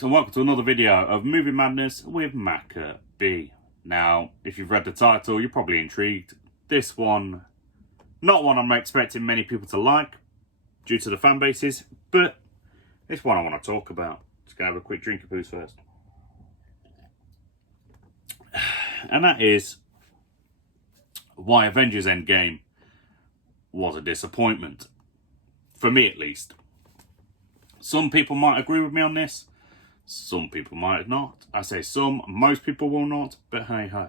folks, and welcome to another video of Movie Madness with Maka B. Now, if you've read the title, you're probably intrigued. This one, not one I'm expecting many people to like, due to the fan bases, but it's one I want to talk about. Just going to have a quick drink of booze first. And that is why Avengers Endgame was a disappointment. For me, at least. Some people might agree with me on this. Some people might not. I say some, most people will not, but hey ho.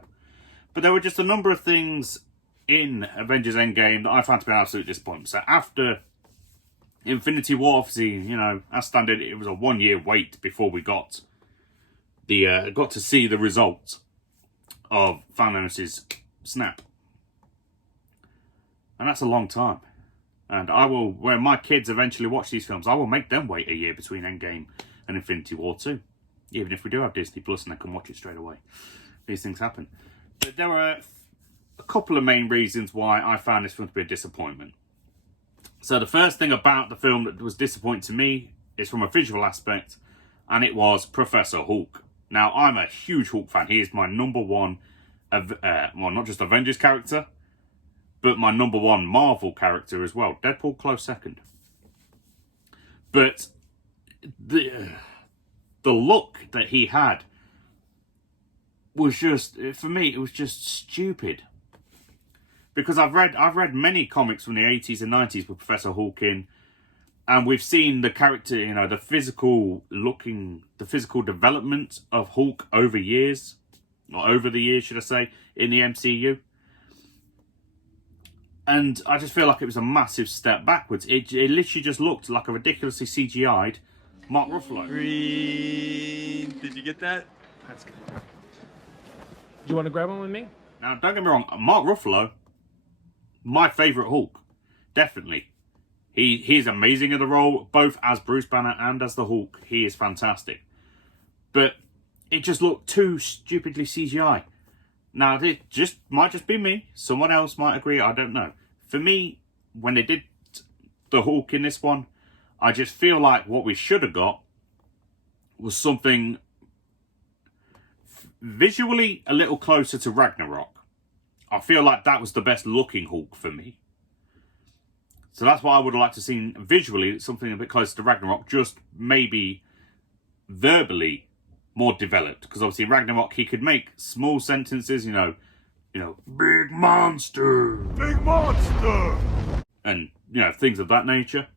But there were just a number of things in Avengers Endgame that I found to be an absolute disappointment. So after Infinity War, obviously, you know, as standard, it was a 1 year wait before we got to see the results of Thanos' snap. And that's a long time. And I will, when my kids eventually watch these films, I will make them wait a year between Endgame and Infinity War 2. Even if we do have Disney Plus and they can watch it straight away. These things happen. But there are a couple of main reasons why I found this film to be a disappointment. So the first thing about the film that was disappointing to me is from a visual aspect, and it was Professor Hulk. Now, I'm a huge Hulk fan. He is my number one, well, not just Avengers character, but my number one Marvel character as well. Deadpool, close second. But the look that he had was just, for me, it was just stupid. Because I've read many comics from the 80s and 90s with Professor Hulk in, and we've seen the character, you know, the physical development of Hulk over the years, should I say, in the MCU. And I just feel like it was a massive step backwards. It literally just looked like a ridiculously CGI'd Mark Ruffalo. Green. Did you get that? That's good. Do you want to grab one with me? Now, don't get me wrong, Mark Ruffalo, my favourite Hulk. Definitely. He's amazing in the role, both as Bruce Banner and as the Hulk. He is fantastic. But it just looked too stupidly CGI. Now, it might just be me. Someone else might agree. I don't know. For me, when they did the Hulk in this one, I just feel like what we should have got was something visually a little closer to Ragnarok. I feel like that was the best looking Hulk for me. So that's what I would have liked to see visually, something a bit closer to Ragnarok, just maybe verbally more developed, because obviously in Ragnarok he could make small sentences, you know, big monster, and you know, things of that nature.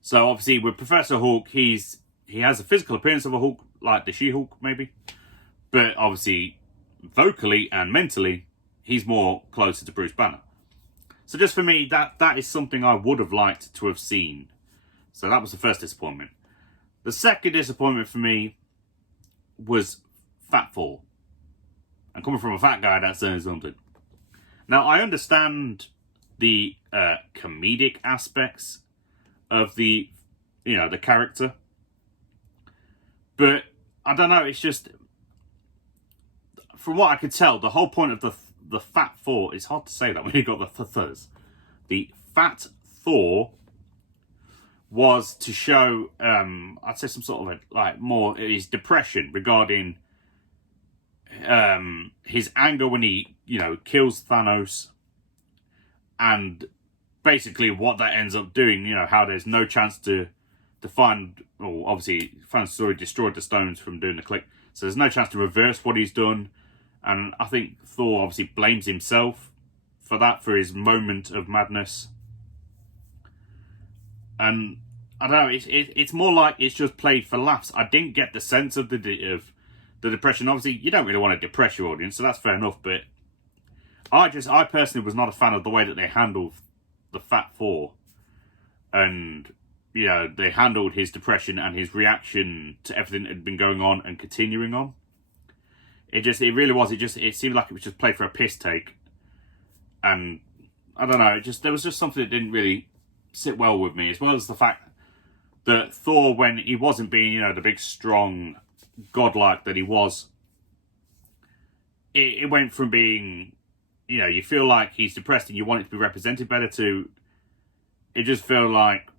So obviously with Professor Hulk, he has a physical appearance of a Hulk, like the She-Hulk maybe, but obviously vocally and mentally he's more closer to Bruce Banner. So just for me, that is something I would have liked to have seen. So that was the first disappointment. The second disappointment for me was Fat Thor. And coming from a fat guy, that's saying something. Now, I understand the comedic aspects of the character. But, I don't know, it's just, from what I could tell, the whole point of the Fat Thor, it's hard to say that when you got the Thurs. The Fat Thor was to show, I'd say some sort of more his depression regarding his anger when he, kills Thanos, and basically what that ends up doing, how there's no chance to find, well, obviously Thanos already destroyed the stones from doing the click, so there's no chance to reverse what he's done, and I think Thor obviously blames himself for that, for his moment of madness. And I don't know, it's more like it's just played for laughs. I didn't get the sense of the depression. Obviously, you don't really want to depress your audience, so that's fair enough. But I personally was not a fan of the way that they handled the Fat Thor, and they handled his depression and his reaction to everything that had been going on and continuing on. It really was. It seemed like it was just played for a piss take, and I don't know. There was just something that didn't really sit well with me, as well as the fact that Thor, when he wasn't being, the big, strong, godlike that he was, it went from being, you feel like he's depressed and you want it to be represented better, to it just felt like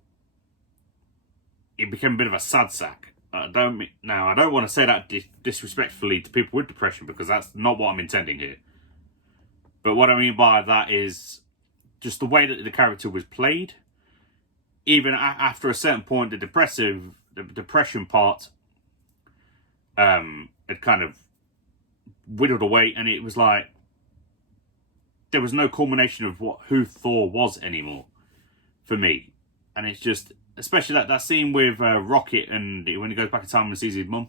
it became a bit of a sad sack I don't want to say that disrespectfully to people with depression, because that's not what I'm intending here. But what I mean by that is just the way that the character was played. Even after a certain point, the depression part had kind of whittled away, and it was like there was no culmination of who Thor was anymore for me. And it's just, especially that scene with Rocket, and when he goes back in time and sees his mum.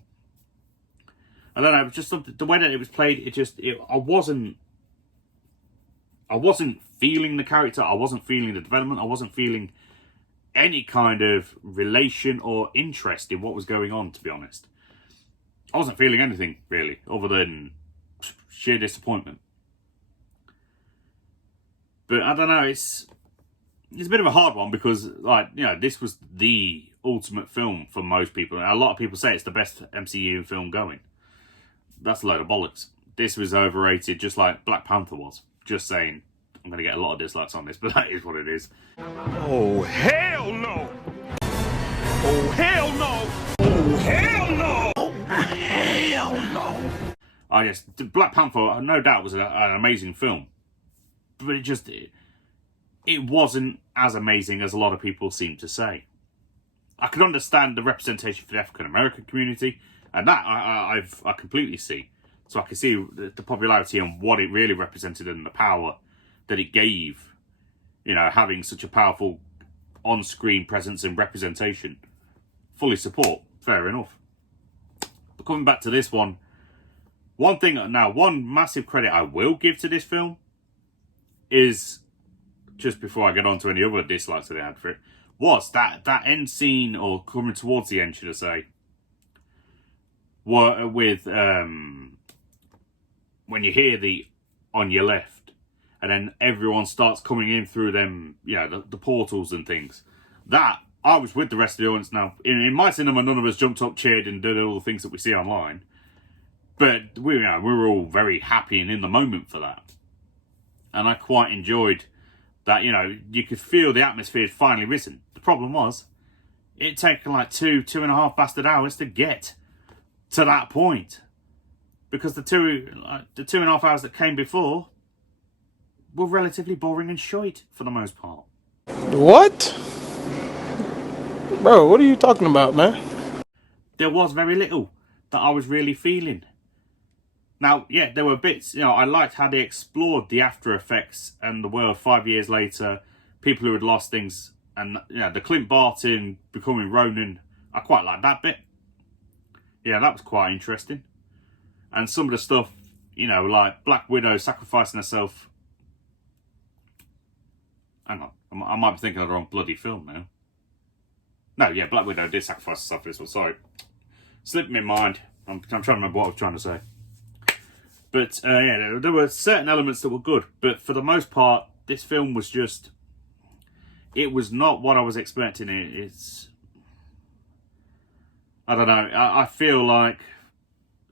I don't know, just the way that it was played, I wasn't feeling the character, I wasn't feeling the development, I wasn't feeling any kind of relation or interest in what was going on, to be honest. I wasn't feeling anything, really, other than sheer disappointment. But I don't know, it's a bit of a hard one, because, like, you know, this was the ultimate film for most people. And a lot of people say it's the best MCU film going. That's a load of bollocks. This was overrated, just like Black Panther was. Just saying. I'm going to get a lot of dislikes on this, but that is what it is. Oh, hell no! Oh, hell no! Oh, hell no! Oh, hell no! Black Panther, no doubt, was an amazing film. But it wasn't as amazing as a lot of people seem to say. I can understand the representation for the African American community, and that I completely see. So I can see the popularity and what it really represented, and the power that it gave, you know, having such a powerful on-screen presence and representation. Fully support, fair enough. But coming back to this one massive credit I will give to this film is, just before I get on to any other dislikes that I had for it, was that end scene, or coming towards the end, should I say, with when you hear the "on your left," and then everyone starts coming in through them, you know, the portals and things. That, I was with the rest of the audience. Now, in my cinema, none of us jumped up, cheered, and did all the things that we see online. But we were all very happy and in the moment for that. And I quite enjoyed that, you know, you could feel the atmosphere had finally risen. The problem was, it taken like 2.5 bastard hours to get to that point. Because the 2.5 hours that came before were relatively boring and shite for the most part. What? Bro, what are you talking about, man? There was very little that I was really feeling. Now, yeah, there were bits, you know, I liked how they explored the after effects and the world 5 years later, people who had lost things, and, you know, the Clint Barton becoming Ronin. I quite liked that bit. Yeah, that was quite interesting. And some of the stuff, you know, like Black Widow sacrificing herself. Hang on, I might be thinking of the wrong bloody film now. No, yeah, Black Widow did sacrifice herself for this one, sorry. Slipped my mind. I'm trying to remember what I was trying to say. But, yeah, there were certain elements that were good. But for the most part, this film was just... It was not what I was expecting. It's... I don't know. I feel like...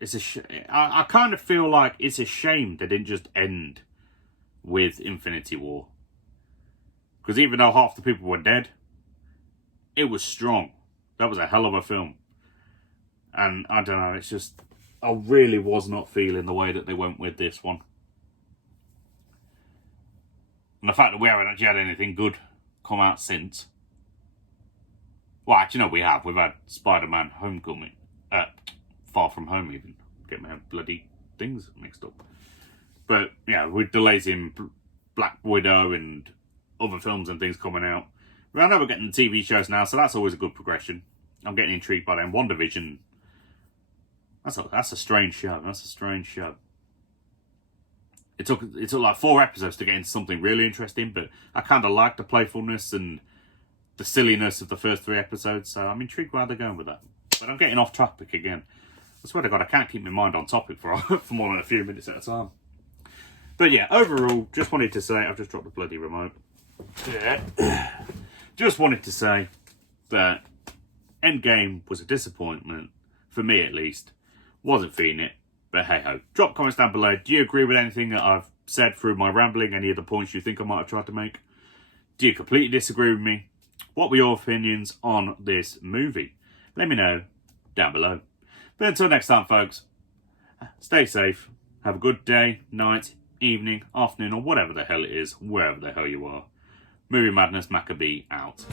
I kind of feel like it's a shame they didn't just end with Infinity War. Because even though half the people were dead, it was strong. That was a hell of a film. And I don't know, it's just... I really was not feeling the way that they went with this one. And the fact that we haven't actually had anything good come out since. Well, actually, no, we have. We've had Spider-Man Homecoming. Far From Home, even. Get my bloody things mixed up. But, yeah, with delays in Black Widow and other films and things coming out. Well, I know we're getting the TV shows now, so that's always a good progression. I'm getting intrigued by them. WandaVision... That's a strange show. That's a strange show. It took like 4 episodes to get into something really interesting, but I kind of like the playfulness and the silliness of the first 3 episodes, so I'm intrigued where they're going with that. But I'm getting off topic again. I swear to God, I can't keep my mind on topic for more than a few minutes at a time. But yeah, overall, just wanted to say, I've just dropped the bloody remote. Yeah. Just wanted to say that Endgame was a disappointment, for me at least. Wasn't feeling it, but hey ho. Drop comments down below. Do you agree with anything that I've said through my rambling? Any of the points you think I might have tried to make? Do you completely disagree with me? What were your opinions on this movie? Let me know down below. But until next time, folks, stay safe. Have a good day, night, evening, afternoon, or whatever the hell it is, wherever the hell you are. Movie Madness Maccabee out.